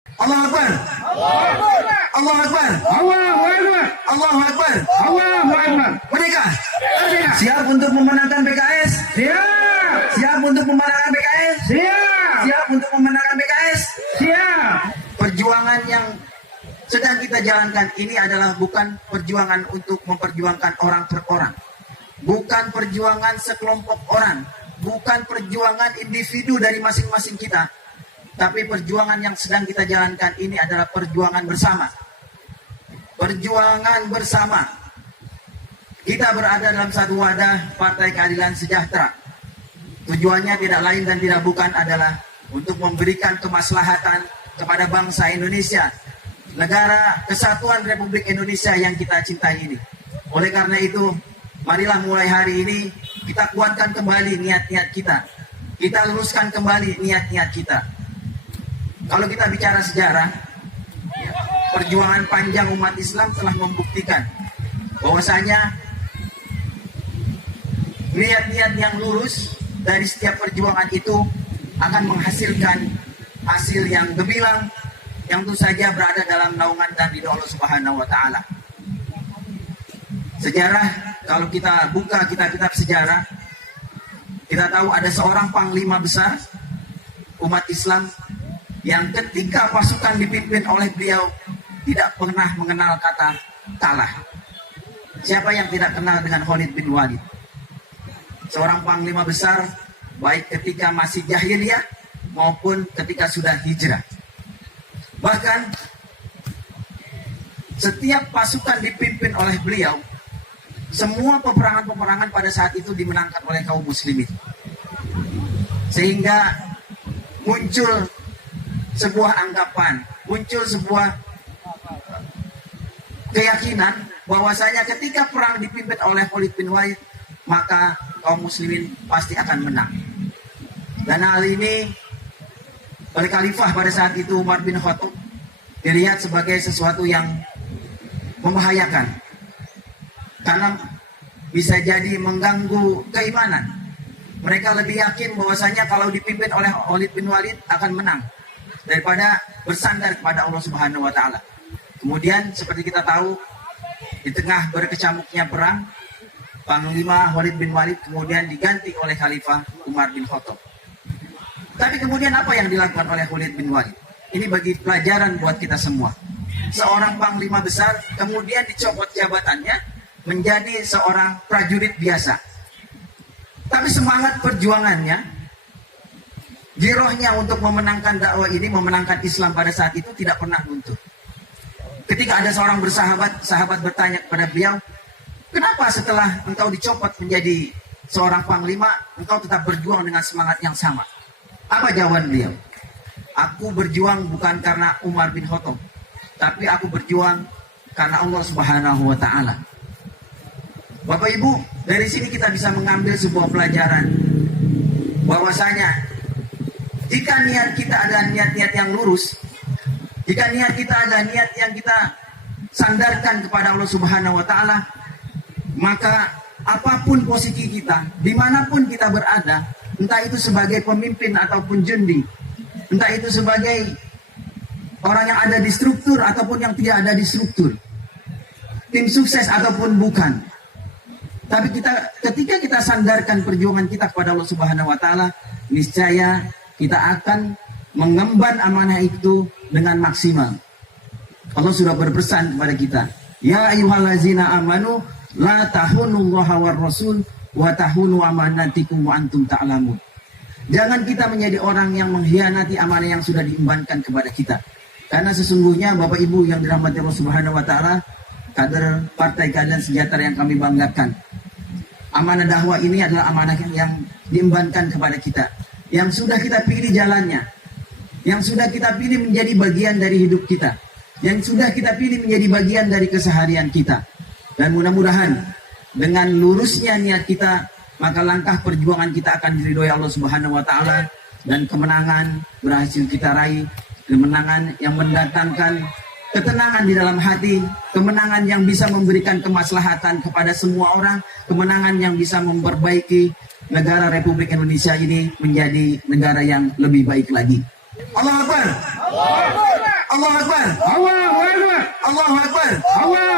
Allahu Akbar. Allahu Akbar. Allahu Akbar. Allahu Akbar. Allahu Akbar. Merdeka. Merdeka. Siap untuk memenangkan PKS. Siap. Siap untuk memenangkan PKS. Siap. Siap untuk memenangkan PKS. Siap. Perjuangan yang sedang kita jalankan ini adalah bukan perjuangan untuk memperjuangkan orang per orang. Bukan perjuangan sekelompok orang. Bukan perjuangan individu dari masing-masing kita. Tapi perjuangan yang sedang kita jalankan ini adalah perjuangan bersama. Perjuangan bersama. Kita berada dalam satu wadah Partai Keadilan Sejahtera. Tujuannya tidak lain dan tidak bukan adalah untuk memberikan kemaslahatan kepada bangsa Indonesia, negara kesatuan Republik Indonesia yang kita cintai ini. Oleh karena itu, marilah mulai hari ini kita kuatkan kembali niat-niat kita. Kita luruskan kembali niat-niat kita. Kalau kita bicara sejarah, perjuangan panjang umat Islam telah membuktikan bahwasanya niat-niat yang lurus dari setiap perjuangan itu akan menghasilkan hasil yang gemilang, yang tentu saja berada dalam naungan dan ridho Allah Subhanahu wa taala. Sejarah, kalau kita buka kitab-kitab sejarah, kita tahu ada seorang panglima besar umat Islam yang ketika pasukan dipimpin oleh beliau tidak pernah mengenal kata kalah. Siapa yang tidak kenal dengan Khalid bin Walid? Seorang panglima besar baik ketika masih jahiliyah maupun ketika sudah hijrah. Bahkan setiap pasukan dipimpin oleh beliau, semua peperangan-peperangan pada saat itu dimenangkan oleh kaum muslimin. Sehingga muncul sebuah anggapan, muncul sebuah keyakinan bahwasanya ketika perang dipimpin oleh Khalid bin Walid, maka kaum muslimin pasti akan menang. Dan hal ini oleh khalifah pada saat itu Umar bin Khattab dilihat sebagai sesuatu yang membahayakan, karena bisa jadi mengganggu keimanan. Mereka lebih yakin bahwasanya kalau dipimpin oleh Khalid bin Walid akan menang daripada bersandar kepada Allah Subhanahu wa taala. Kemudian seperti kita tahu, di tengah berkecamuknya perang, panglima Khalid bin Walid kemudian diganti oleh Khalifah Umar bin Khattab. Tapi kemudian apa yang dilakukan oleh Khalid bin Walid? Ini bagi pelajaran buat kita semua. Seorang panglima besar kemudian dicopot jabatannya menjadi seorang prajurit biasa. Tapi semangat perjuangannya, girohnya untuk memenangkan dakwah ini, memenangkan Islam pada saat itu tidak pernah luntur. Ketika ada seorang sahabat bertanya kepada beliau, kenapa setelah engkau dicopot menjadi seorang panglima, engkau tetap berjuang dengan semangat yang sama? Apa jawaban beliau? Aku berjuang bukan karena Umar bin Khattab, tapi aku berjuang karena Allah Subhanahu wa taala. Bapak Ibu, dari sini kita bisa mengambil sebuah pelajaran bahwasanya jika niat kita adalah niat-niat yang lurus, jika niat kita adalah niat yang kita sandarkan kepada Allah Subhanahu wa taala, maka apapun posisi kita, dimanapun kita berada, entah itu sebagai pemimpin ataupun jundi, entah itu sebagai orang yang ada di struktur ataupun yang tidak ada di struktur, tim sukses ataupun bukan. Tapi ketika kita sandarkan perjuangan kita kepada Allah Subhanahu wa taala, niscaya kita akan mengemban amanah itu dengan maksimal. Allah sudah berpesan kepada kita, ya ayyuhallazina amanu la tahunullaha war rasul wa tahunu amanatikum wa antum ta'lamun. Jangan kita menjadi orang yang mengkhianati amanah yang sudah diembankan kepada kita. Karena sesungguhnya Bapak Ibu yang dirahmati Allah Subhanahu wa taala, kader Partai Keadilan Sejahtera yang kami banggakan, amanah dakwah ini adalah amanah yang diembankan kepada kita, yang sudah kita pilih jalannya, yang sudah kita pilih menjadi bagian dari hidup kita, yang sudah kita pilih menjadi bagian dari keseharian kita. Dan mudah-mudahan dengan lurusnya niat kita, maka langkah perjuangan kita akan diridhoi Allah Subhanahu wa taala, dan kemenangan berhasil kita raih, kemenangan yang mendatangkan ketenangan di dalam hati, kemenangan yang bisa memberikan kemaslahatan kepada semua orang, kemenangan yang bisa memperbaiki negara Republik Indonesia ini menjadi negara yang lebih baik lagi. Allahu Akbar. Allahu Akbar. Allahu Akbar. Allahu Akbar. Allahu